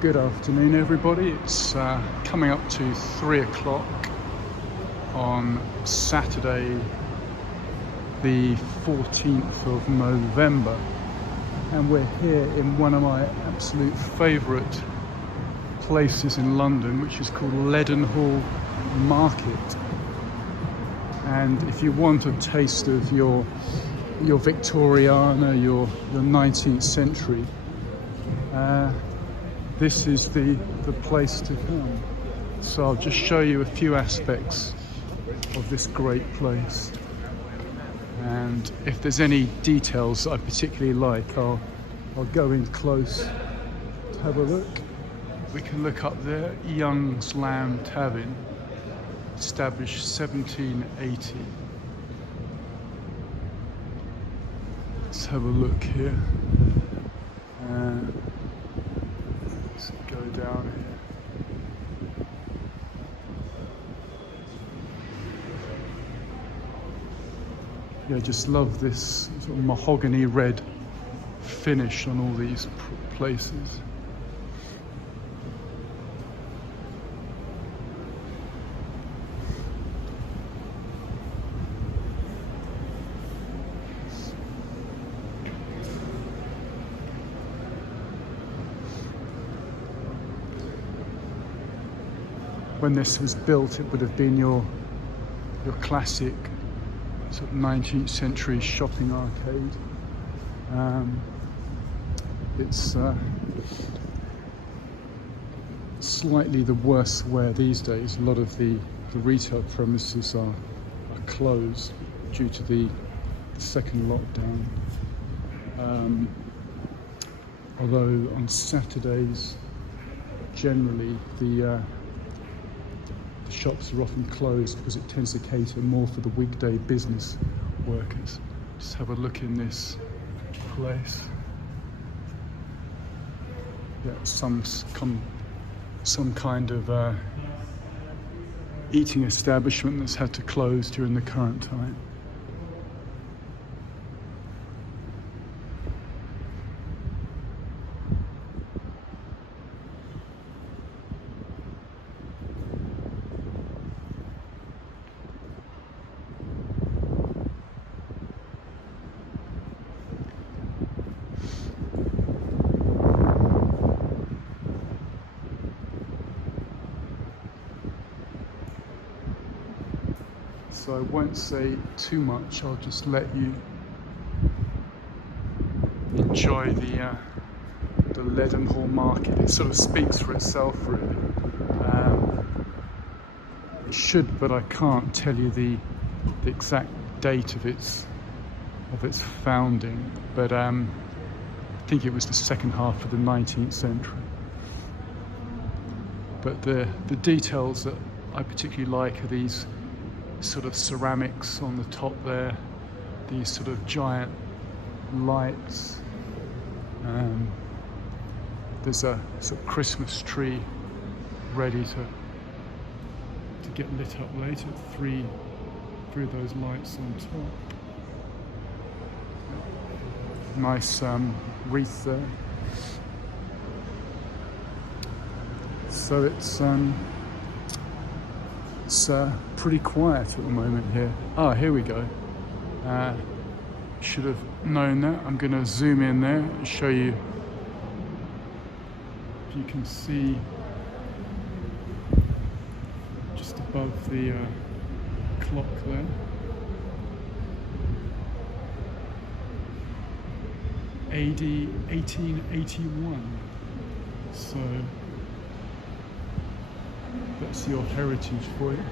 Good afternoon, everybody. It's coming up to 3 o'clock on Saturday, the 14th of November, and we're here in one of my absolute favourite places in London, which is called Leadenhall Market. And if you want a taste of your Victoriana, your 19th century, this is the place to come. So I'll just show you a few aspects of this great place, and if there's any details I particularly like, I'll go in close to have a look. We can look up there, Williamson Tavern, established 1780. Let's have a look here. Let's go down here. Yeah, just love this sort of mahogany red finish on all these places. When this was built, it would have been your classic sort of 19th century shopping arcade. It's slightly the worse wear these days. A lot of the retail premises are closed due to the second lockdown. Although on Saturdays, generally the shops are often closed because it tends to cater more for the weekday business workers. Just have a look in this place. Yeah, some kind of eating establishment that's had to close during the current time. So I won't say too much, I'll just let you enjoy the Leadenhall Market. It sort of speaks for itself, really. It should, but I can't tell you the exact date of its founding, but I think it was the second half of the 19th century. But the details that I particularly like are these sort of ceramics on the top there, these sort of giant lights. There's a sort of Christmas tree ready to get lit up later. Three of those lights on top. Nice wreath there. So it's pretty quiet at the moment here. Ah, here we go. Should have known that. I'm going to zoom in there and show you. If you can see just above the clock there. AD 1881. So that's your heritage for you.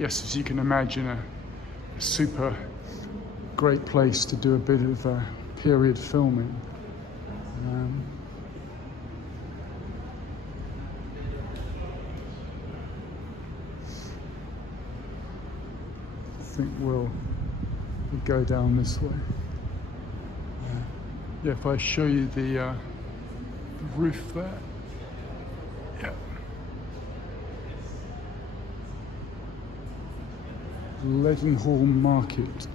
yes, as you can imagine, a super great place to do a bit of period filming. I think we'll go down this way. Yeah, if I show you the roof there. Yeah. Leadenhall Market.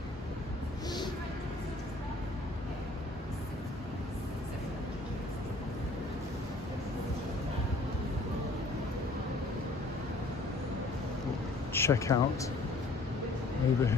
Check out over here.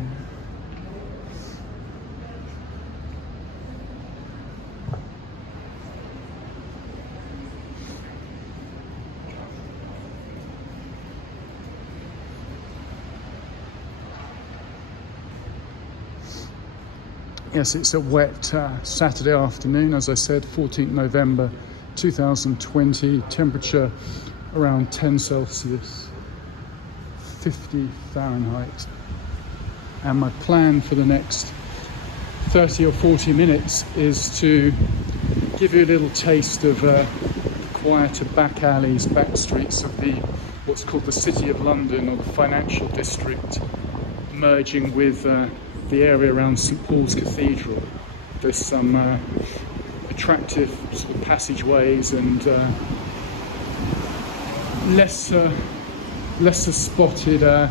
Yes, it's a wet Saturday afternoon, as I said, 14th November 2020, temperature around 10 Celsius, 50 Fahrenheit. And my plan for the next 30 or 40 minutes is to give you a little taste of the quieter back alleys, back streets of what's called the City of London, or the financial district, merging with the area around St Paul's Cathedral. There's some attractive sort of passageways and lesser spotted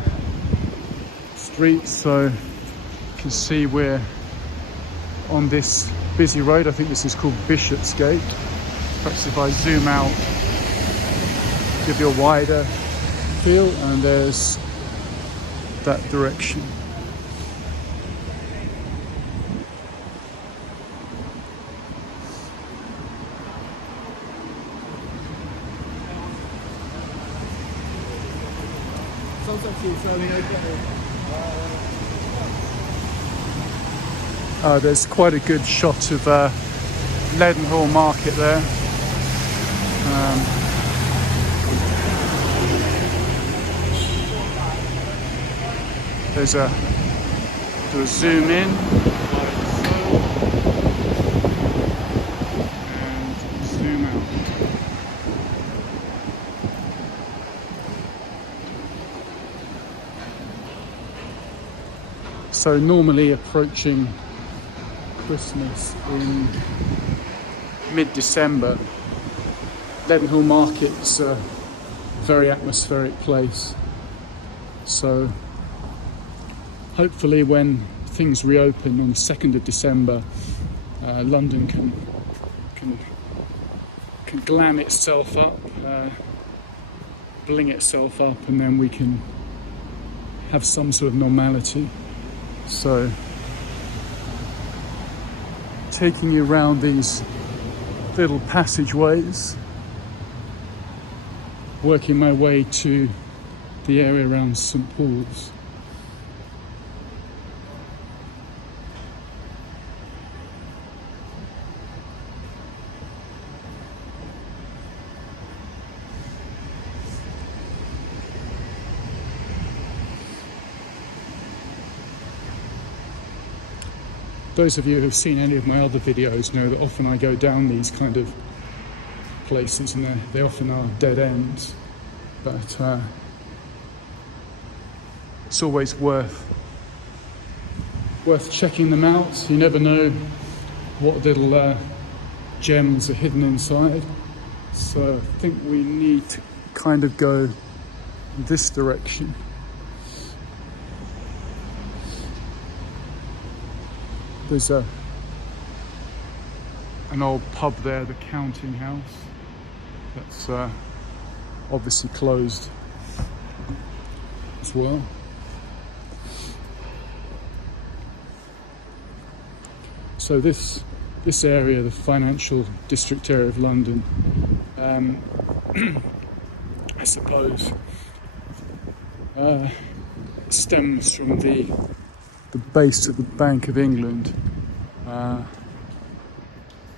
streets. So you can see we're on this busy road. I think this is called Bishopsgate. Perhaps if I zoom out, give you a wider feel, and there's that direction. There's quite a good shot of Leadenhall Market there. There's do a zoom in and zoom out. So normally approaching Christmas in mid-December, Leadenhall Market's a very atmospheric place. So hopefully when things reopen on the 2nd of December, London can glam itself up, bling itself up, and then we can have some sort of normality. So taking you around these little passageways, working my way to the area around St Paul's. Those of you who have seen any of my other videos know that often I go down these kind of places, and they often are dead ends, but it's always worth checking them out. You never know what little gems are hidden inside. So I think we need to kind of go this direction. There's an old pub there, the Counting House, that's obviously closed as well. So this area, the financial district area of London, I suppose stems from the base of the Bank of England,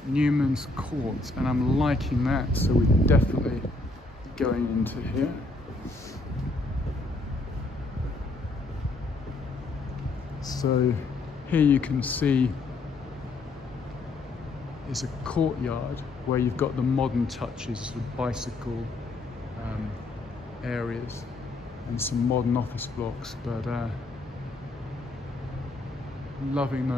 Newman's Court, and I'm liking that, so we're definitely going into here. So here you can see is a courtyard where you've got the modern touches of bicycle areas and some modern office blocks, but loving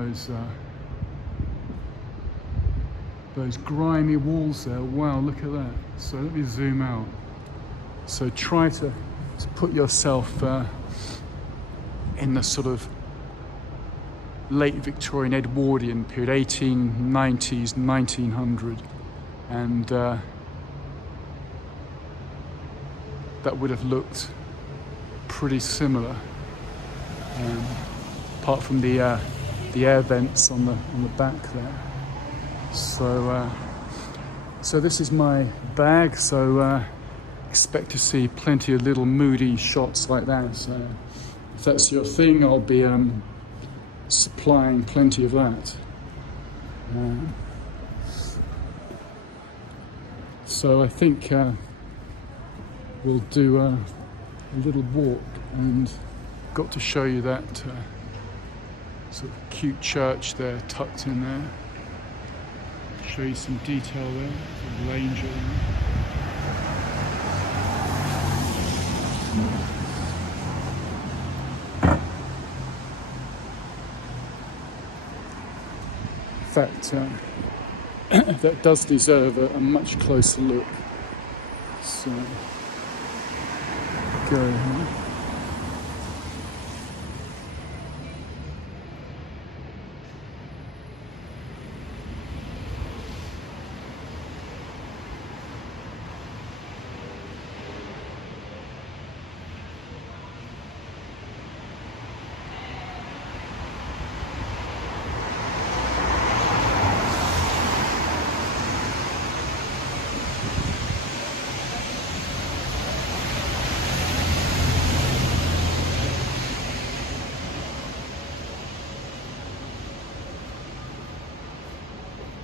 those grimy walls there. Wow, look at that. So let me zoom out. So try to put yourself in the sort of late Victorian Edwardian period, 1890s, 1900, and that would have looked pretty similar, apart from the air vents on the back there. So this is my bag. So expect to see plenty of little moody shots like that. So if that's your thing, I'll be supplying plenty of that. So I think we'll do a little walk, and got to show you that sort of cute church there tucked in there. Show you some detail there, a little angel in there. In fact, that does deserve a much closer look. So, go ahead.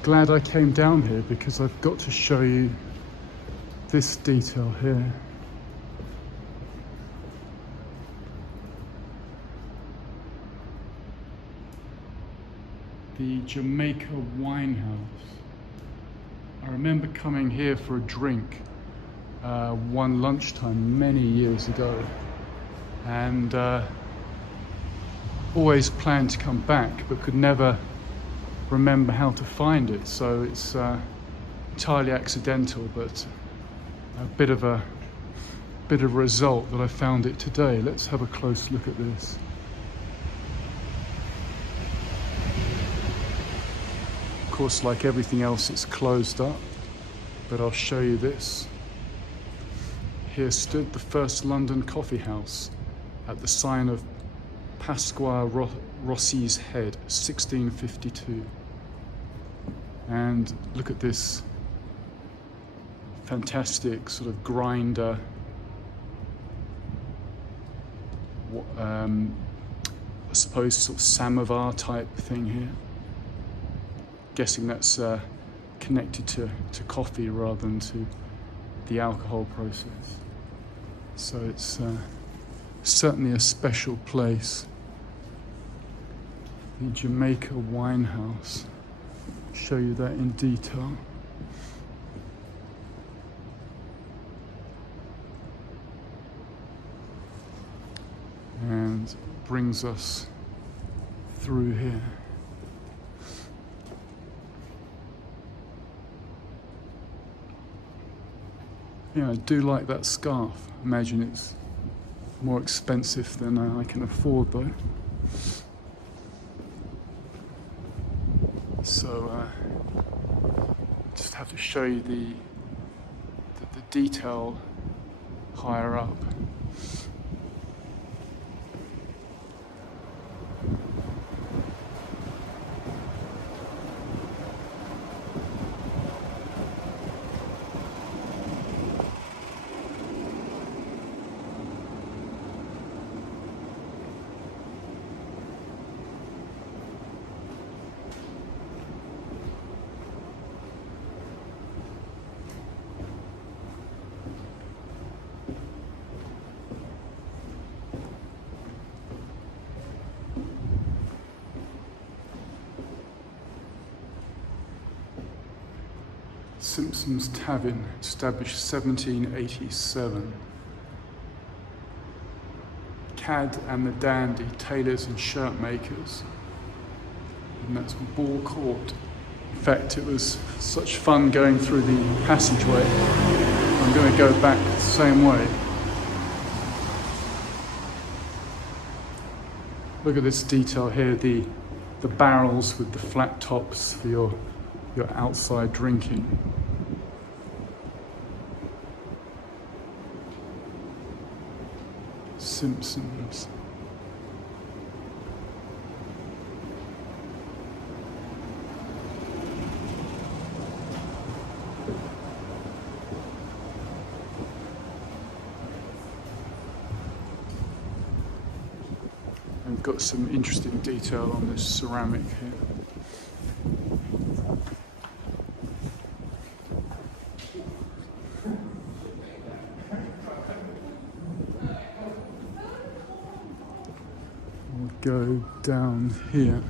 Glad I came down here, because I've got to show you this detail here. The Jamaica wine house. I remember coming here for a drink one lunchtime many years ago, and always planned to come back, but could never remember how to find it. So it's entirely accidental, but a bit of a result that I found it today. Let's have a close look at this. Of course, like everything else, it's closed up, but I'll show you this. Here stood the first London coffee house at the sign of Pasquale Rossi's head, 1652. And look at this fantastic sort of grinder, I suppose sort of samovar type thing here. Guessing that's connected to coffee rather than to the alcohol process. So it's certainly a special place. The Jamaica wine house. Show you that in detail. And brings us through here. Yeah, I do like that scarf. Imagine it's more expensive than I can afford though. So just have to show you the detail higher up. Simpsons Tavern, established 1787. Cad and the Dandy, tailors and shirt makers. And that's Ball Court. In fact, it was such fun going through the passageway. I'm going to go back the same way. Look at this detail here, the barrels with the flat tops for your outside drinking. Simpsons. And got some interesting detail on this ceramic here. We'll go down here.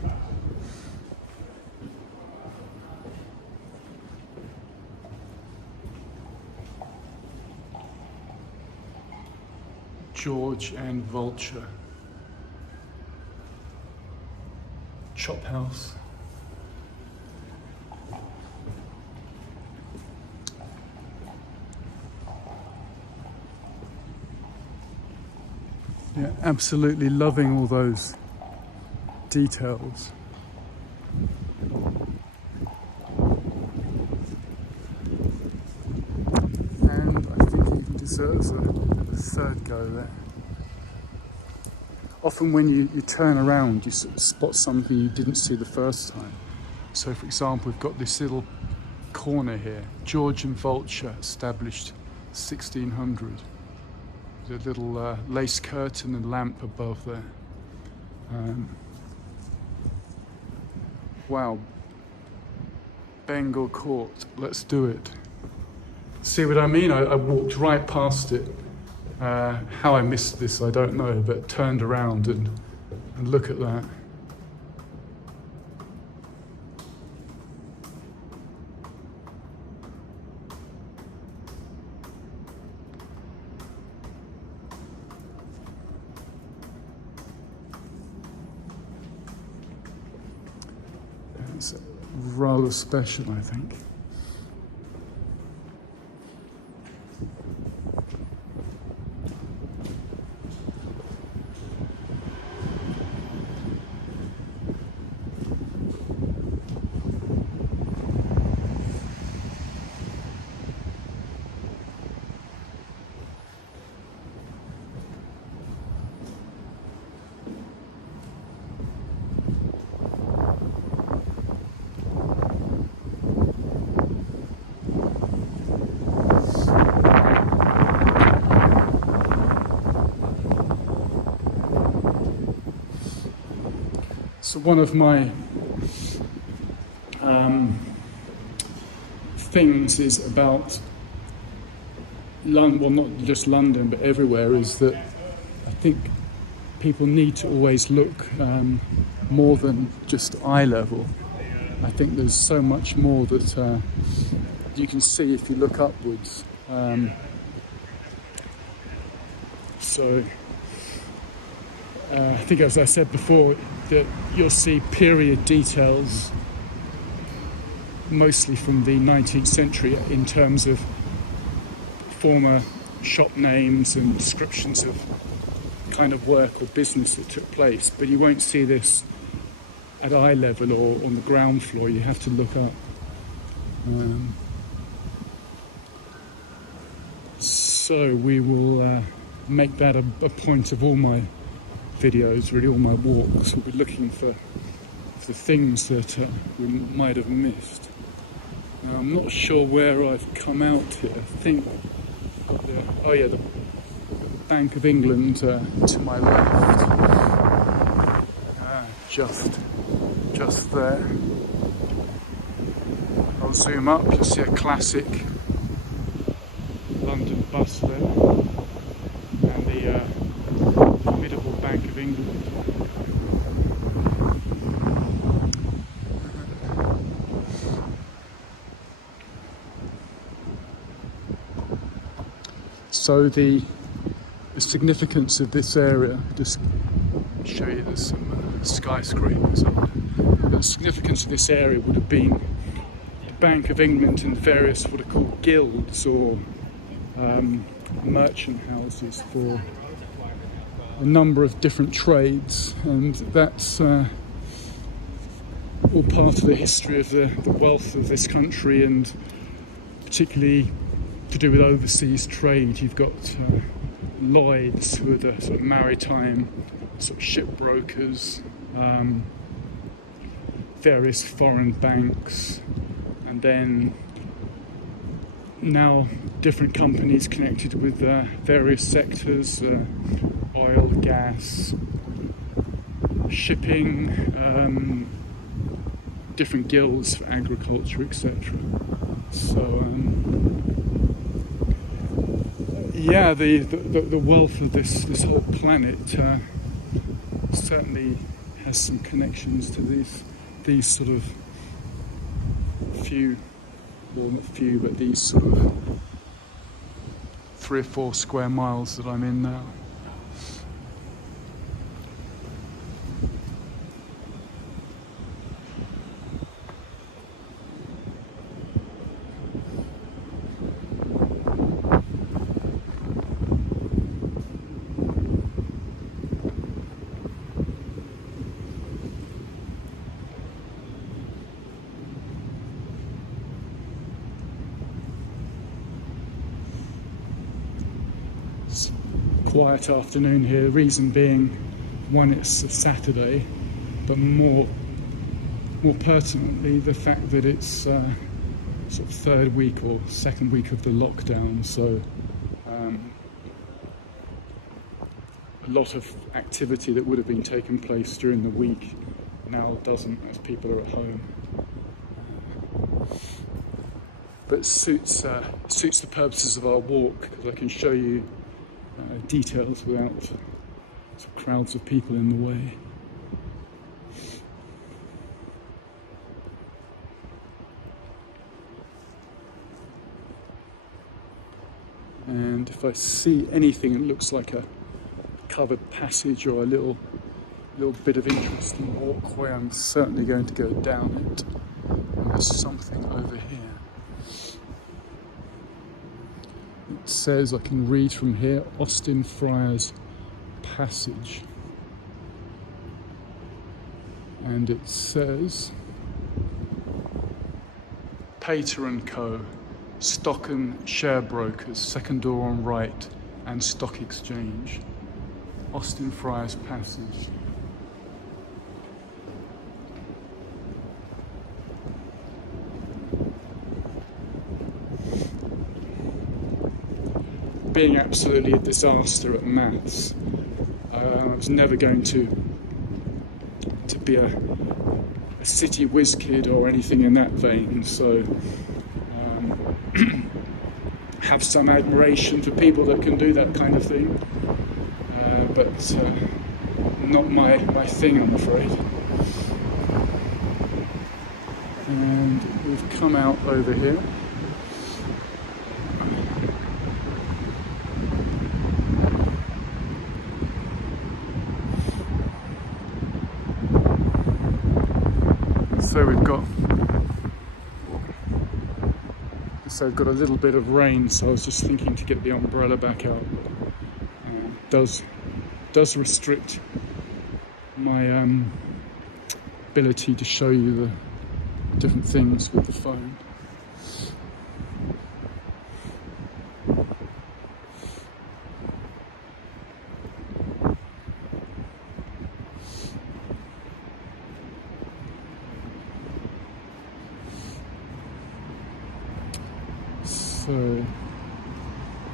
George and Vulture. Chop house. Yeah, absolutely loving all those details. And I think it even deserves a third go there. Often when you turn around, you sort of spot something you didn't see the first time. So for example, we've got this little corner here, George and Vulture, established 1600. There's a little lace curtain and lamp above there. Wow, Bengal Court, let's do it. See what I mean? I walked right past it. How I missed this, I don't know, but turned around and look at that. It's rather special, I think. So one of my things is about London, well not just London but everywhere, is that I think people need to always look more than just eye level. I think there's so much more that you can see if you look upwards. I think, as I said before, that you'll see period details mostly from the 19th century in terms of former shop names and descriptions of kind of work or business that took place, but you won't see this at eye level or on the ground floor. You have to look up. So we will make that a point of all my videos, really all my walks. We'll be looking for the things that we might have missed. Now, I'm not sure where I've come out here. I think, the Bank of England to my left, just there. I'll zoom up, you'll see a classic London bus there, and the formidable Bank of England. So the significance of this area, just show you there's some skyscrapers up there. The significance of this area would have been the Bank of England and various what are called guilds or merchant houses for a number of different trades, and that's all part of the history of the wealth of this country, and particularly to do with overseas trade. You've got Lloyds, who are the sort of maritime sort of shipbrokers, various foreign banks, and then now different companies connected with various sectors, oil, gas, shipping, different guilds for agriculture, etc. So yeah, the wealth of this whole planet certainly has some connections to these sort of but these sort of 3 or 4 square miles that I'm in now. Quiet afternoon here, the reason being, one, it's a Saturday, but more pertinently the fact that it's sort of 3rd week or 2nd week of the lockdown, so a lot of activity that would have been taking place during the week now doesn't, as people are at home. But it suits the purposes of our walk, because I can show you details without sort of crowds of people in the way. And if I see anything that looks like a covered passage or a little bit of interesting walkway, I'm certainly going to go down it. And there's something over here. It says, I can read from here, Austin Friars Passage. And it says, Pater & Co, Stock and Share Brokers, second door on right, and Stock Exchange. Austin Friars Passage. Being absolutely a disaster at maths, I was never going to be a city whiz kid or anything in that vein, so have some admiration for people that can do that kind of thing, but not my thing, I'm afraid. And we've come out over here. So we've got a little bit of rain, so I was just thinking to get the umbrella back out. Does restrict my ability to show you the different things with the phone. So,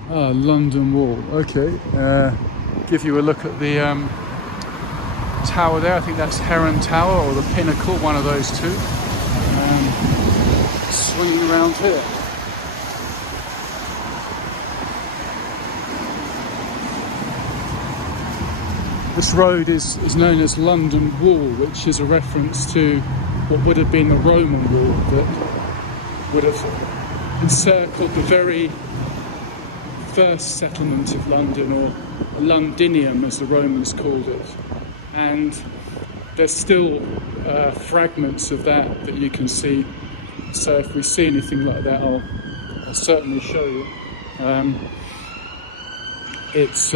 London Wall. Okay, give you a look at the tower there. I think that's Heron Tower or the Pinnacle, one of those two. Swinging around here. This road is known as London Wall, which is a reference to what would have been the Roman wall that would have encircled the very first settlement of London, or Londinium as the Romans called it. And there's still fragments of that you can see. So if we see anything like that, I'll certainly show you. It's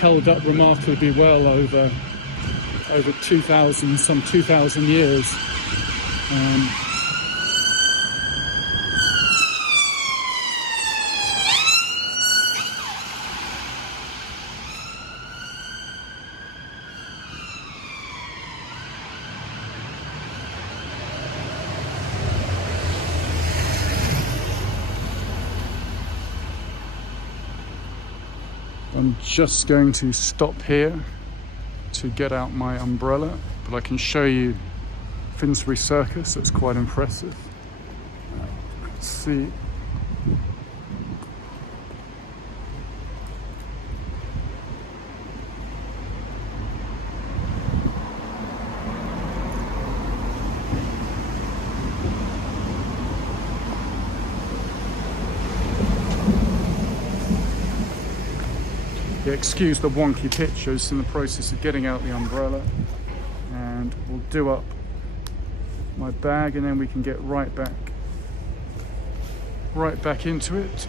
held up remarkably well over 2,000 years. I'm just going to stop here to get out my umbrella, but I can show you Finsbury Circus. It's quite impressive. Let's see. Yeah, excuse the wonky pictures, in the process of getting out the umbrella, and we'll do up my bag and then we can get right back into it.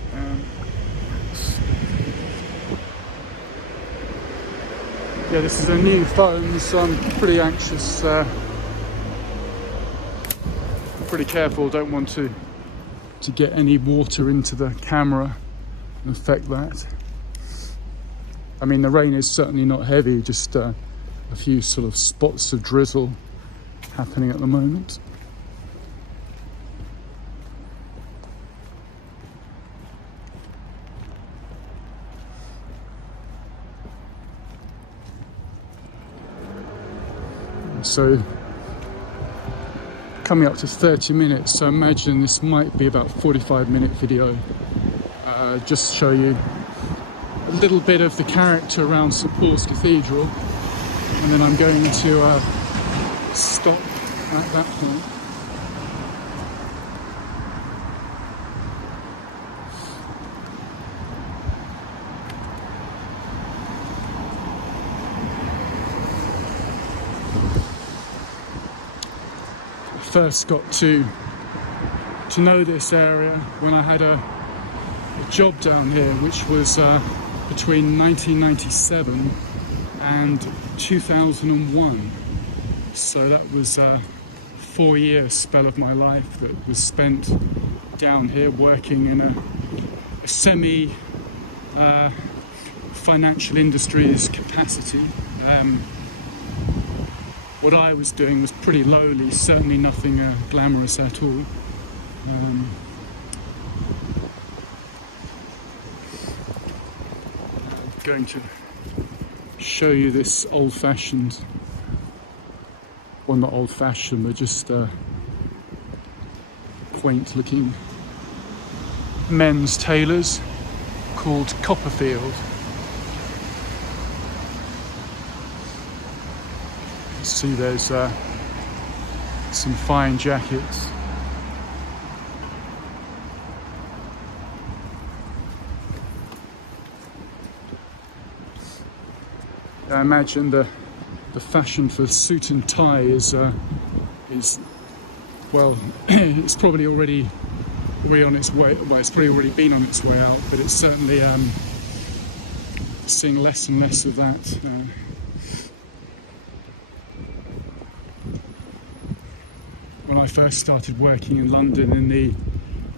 Yeah, this is a new phone, so I'm pretty anxious, pretty careful, don't want to get any water into the camera and affect that. I mean, the rain is certainly not heavy, just a few sort of spots of drizzle happening at the moment. So, coming up to 30 minutes, so imagine this might be about a 45-minute video. Just show you a little bit of the character around St Paul's Cathedral, and then I'm going to stop at that point. I first got to know this area when I had a job down here, which was between 1997 and 2001. So that was a 4-year spell of my life that was spent down here working in a semi financial industries capacity. What I was doing was pretty lowly, certainly nothing glamorous at all. Going to show you this old-fashioned, well, not old-fashioned, but just quaint-looking men's tailors called Copperfield. See, there's some fine jackets. I imagine the fashion for suit and tie is well, it's probably already on its way. Well, it's probably already been on its way out, but it's certainly seeing less and less of that. When I first started working in London in the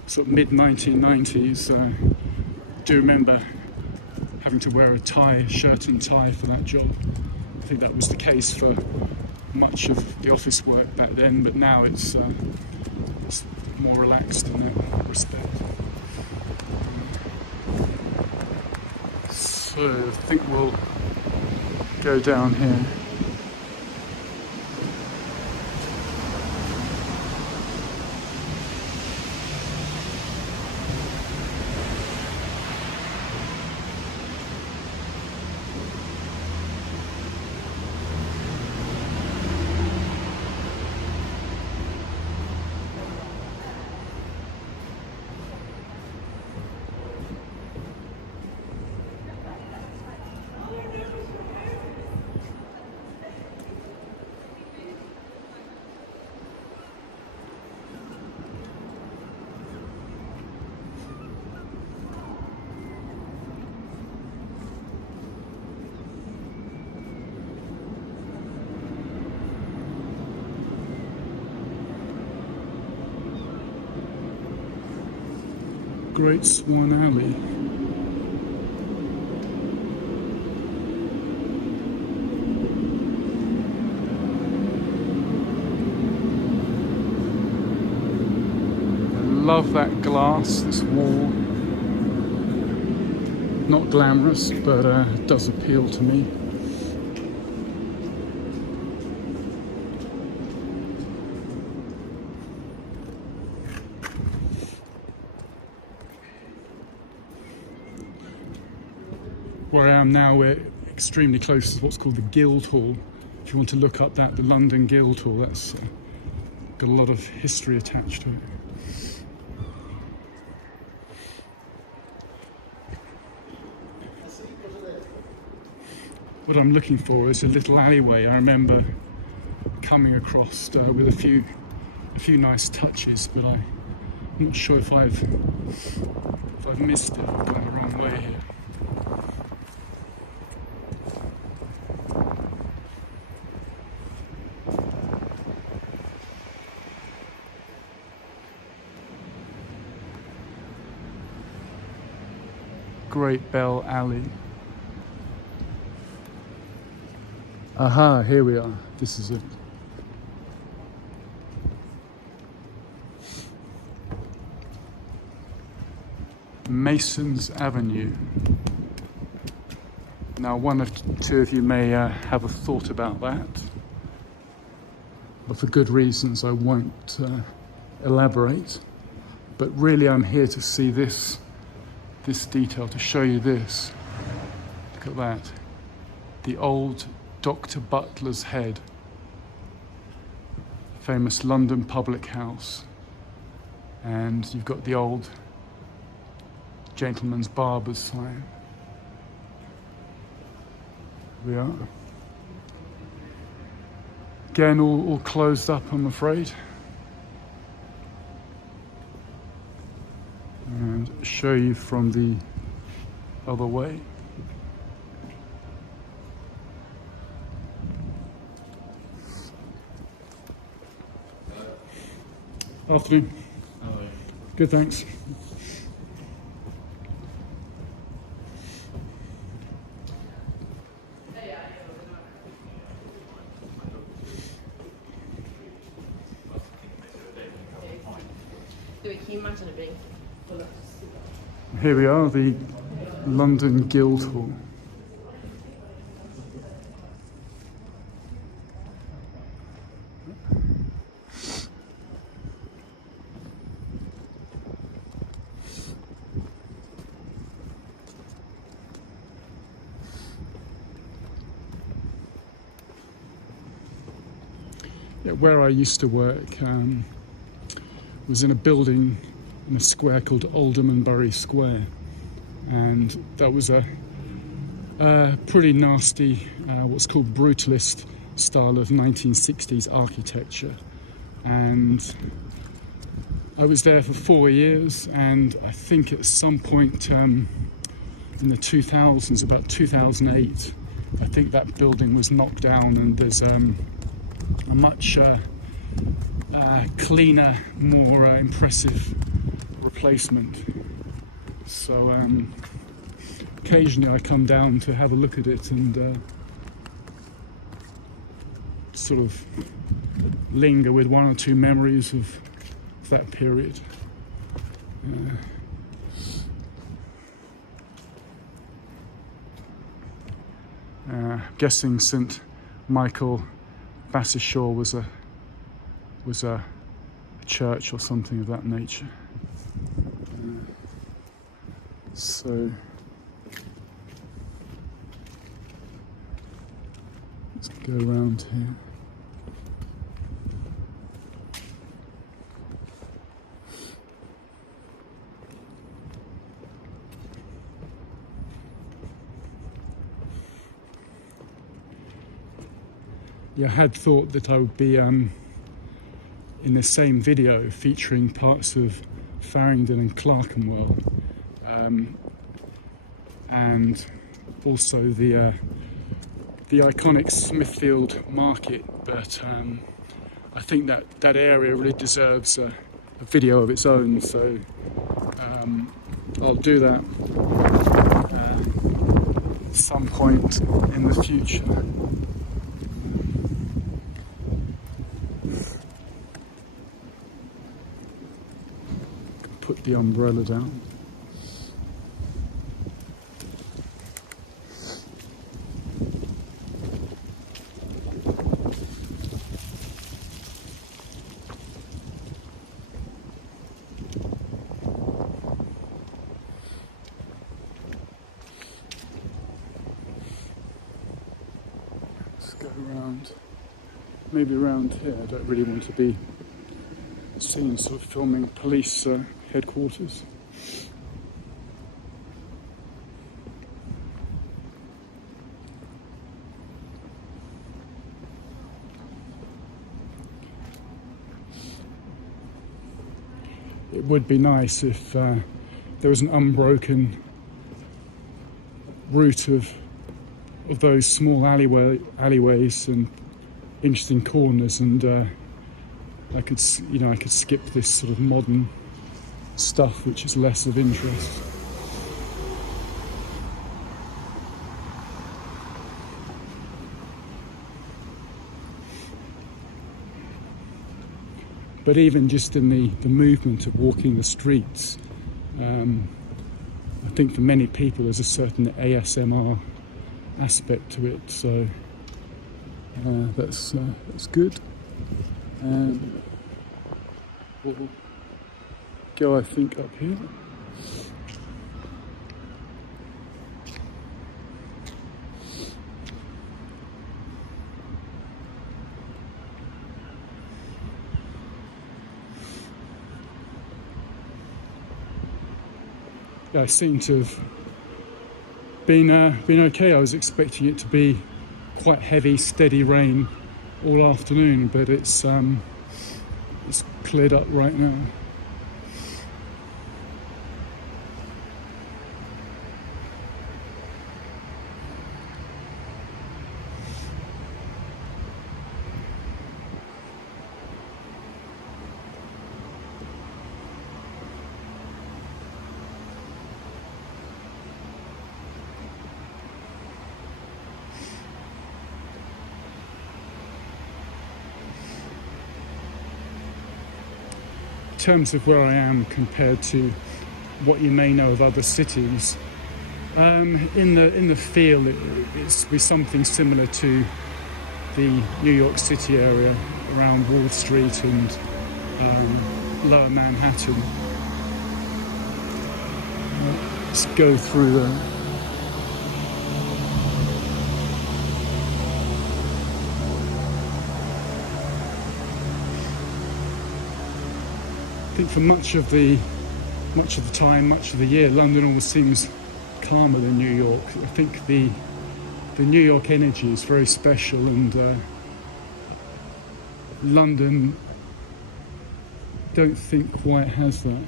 sort of mid-1990s, I do remember having to wear a shirt and tie for that job. I think that was the case for much of the office work back then, but now it's more relaxed in that respect. So I think we'll go down here. Great Swan Alley. I love that glass, this wall. Not glamorous, but it does appeal to me. Where I am now, we're extremely close to what's called the Guildhall. If you want to look up that, the London Guildhall, that's got a lot of history attached to it. What I'm looking for is a little alleyway. I remember coming across with a few nice touches, but I'm not sure if I've missed it. I've gone the wrong way here. Great Bell Alley. Aha, here we are. This is it. Mason's Avenue. Now, one or two of you may have a thought about that, but for good reasons I won't elaborate. But really I'm here to see this detail, to show you this. Look at that. The old Dr. Butler's Head, famous London public house. And you've got the old gentleman's barber's sign. Here we are. Again, all closed up, I'm afraid. And show you from the other way. Afternoon. Hello. Good, thanks. Can you imagine it being full of? Here we are, the London Guildhall. Where I used to work was in a building in a square called Aldermanbury Square, and that was a pretty nasty, what's called brutalist style of 1960s architecture. And I was there for 4 years, and I think at some point in the 2000s, about 2008, I think that building was knocked down, and there's a much cleaner, more impressive replacement. So occasionally I come down to have a look at it and sort of linger with one or two memories of that period. Guessing St. Michael Bassishaw was a church or something of that nature. So let's go around here. Yeah, I had thought that I would be in the same video featuring parts of Farringdon and Clerkenwell, and also the iconic Smithfield Market, but I think that area really deserves a video of its own. So I'll do that at some point in the future. Put the umbrella down. Go around, maybe around here. I don't really want to be seen sort of filming police headquarters. It would be nice if there was an unbroken route of those small alleyways and interesting corners, and I could skip this sort of modern stuff which is less of interest. But even just in the movement of walking the streets, I think for many people there's a certain ASMR aspect to it, so that's good. And we'll go, I think, up here. I seem to have been okay. I was expecting it to be quite heavy, steady rain all afternoon, but it's cleared up right now. In terms of where I am compared to what you may know of other cities, in the feel it's be something similar to the New York City area around Wall Street and Lower Manhattan. Let's go through there. I think for much of the time, much of the year, London always seems calmer than New York. I think the New York energy is very special, and London don't think quite has that.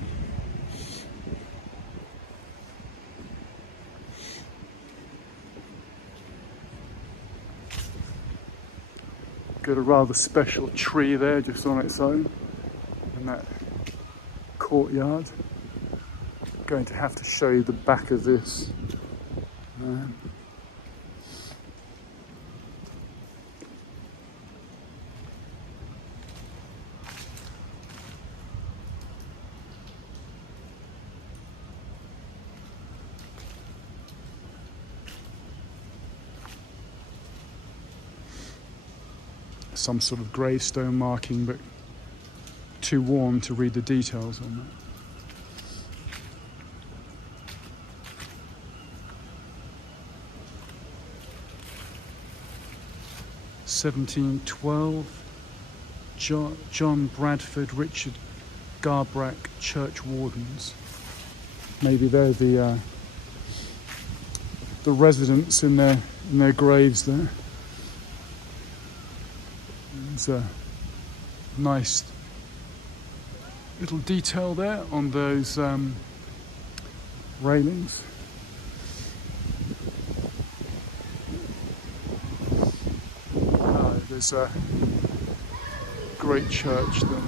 Got a rather special tree there just on its own, and that courtyard. I'm going to have to show you the back of this. Some sort of gravestone marking, but too warm to read the details on that. (1712) John Bradford, Richard Garbrack, church wardens. Maybe they're the residents in their graves there. There's a nice little detail there on those railings. There's a great church there.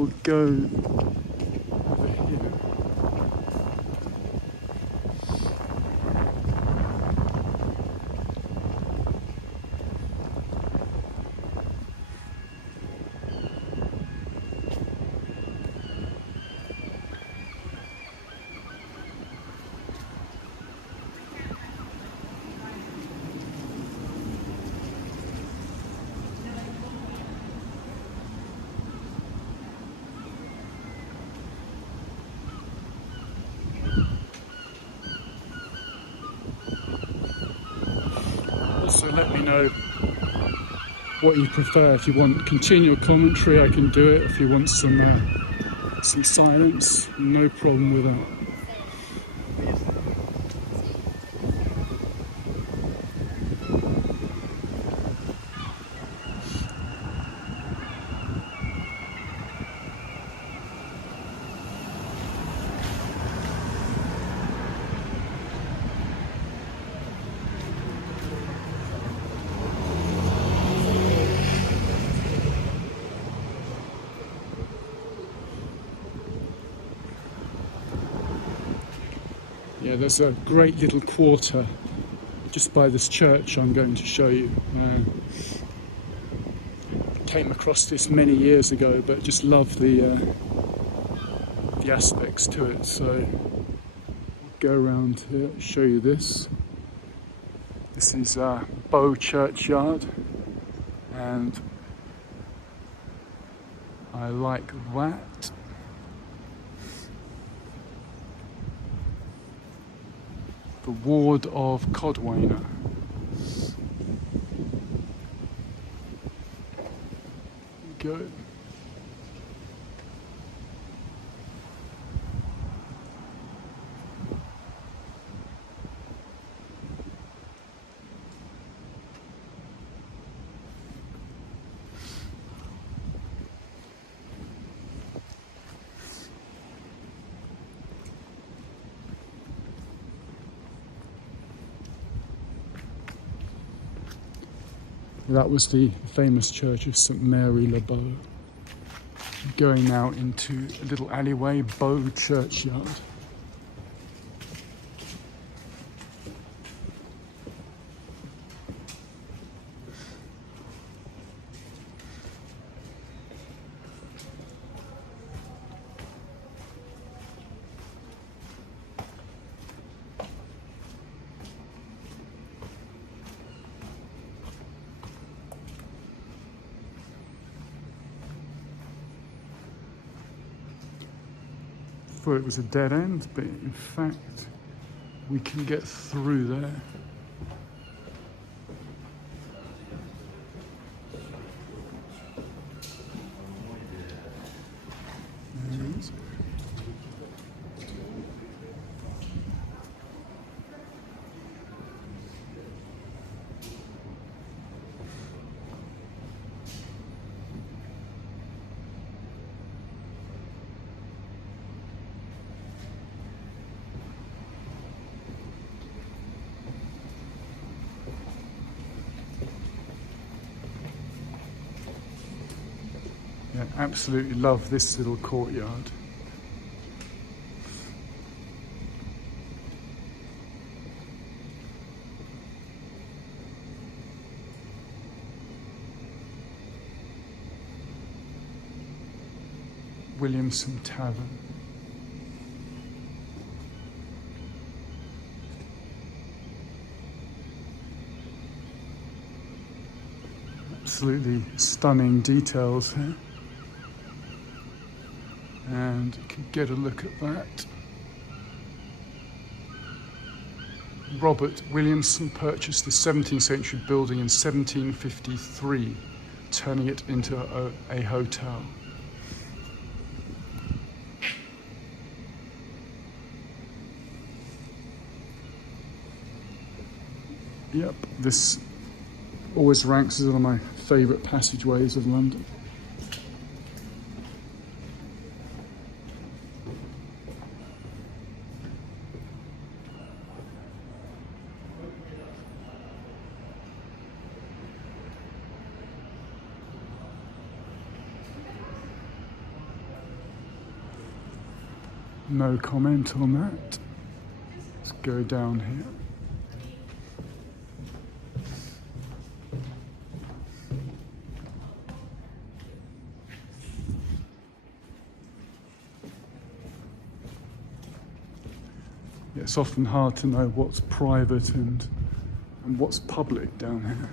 we'll go over here. So let me know what you prefer. If you want continual commentary, I can do it. If you want some silence, no problem with that. Yeah, there's a great little quarter just by this church I'm going to show you. Came across this many years ago, but just love the aspects to it. So go around here, show you this. This is Bow Churchyard, and I like that. The ward of Codwainer. Go. That was the famous church of St Mary le Bow. Going now into a little alleyway, Bow Churchyard. Thought it was a dead end, but in fact we can get through there. And yeah, absolutely love this little courtyard. Williamson Tavern. Absolutely stunning details here. And you can get a look at that. Robert Williamson purchased the 17th century building in 1753, turning it into a hotel. Yep, this always ranks as one of my favourite passageways of London. No comment on that. Let's go down here. It's often hard to know what's private and what's public down here.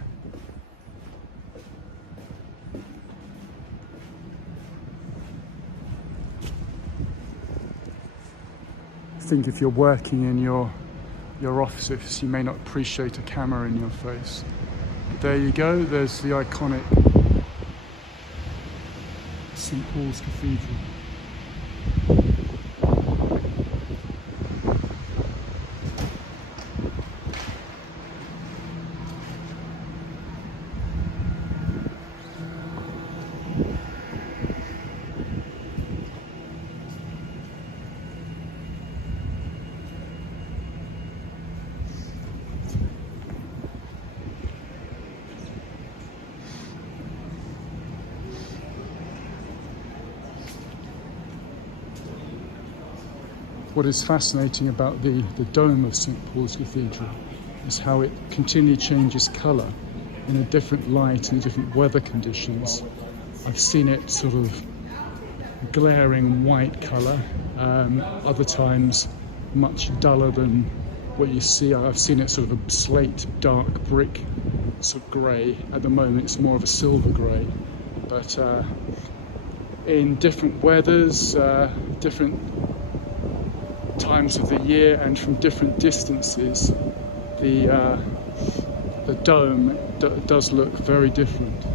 I think if you're working in your office, you may not appreciate a camera in your face. But there you go, there's the iconic St. Paul's Cathedral. What is fascinating about the dome of St. Paul's Cathedral is how it continually changes colour in a different light and different weather conditions. I've seen it sort of glaring white colour, other times much duller than what you see. I've seen it sort of a slate dark brick sort of grey. At the moment it's more of a silver grey, but in different weathers, different times of the year and from different distances, the dome does look very different.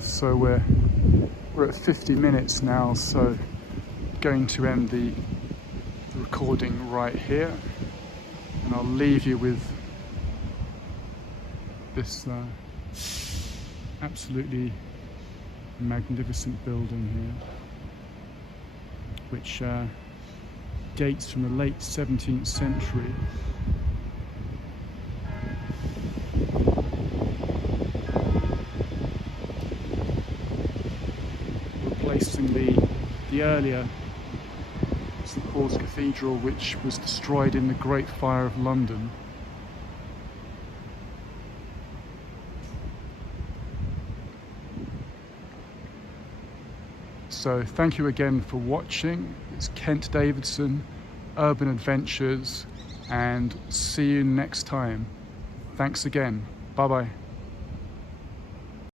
So we're at 50 minutes now, so going to end the recording right here, and I'll leave you with this absolutely magnificent building here, which dates from the late 17th century. The earlier St. Paul's Cathedral, which was destroyed in the Great Fire of London. So thank you again for watching. It's Kent Davidson, Urban Adventures, and see you next time. Thanks again. Bye bye.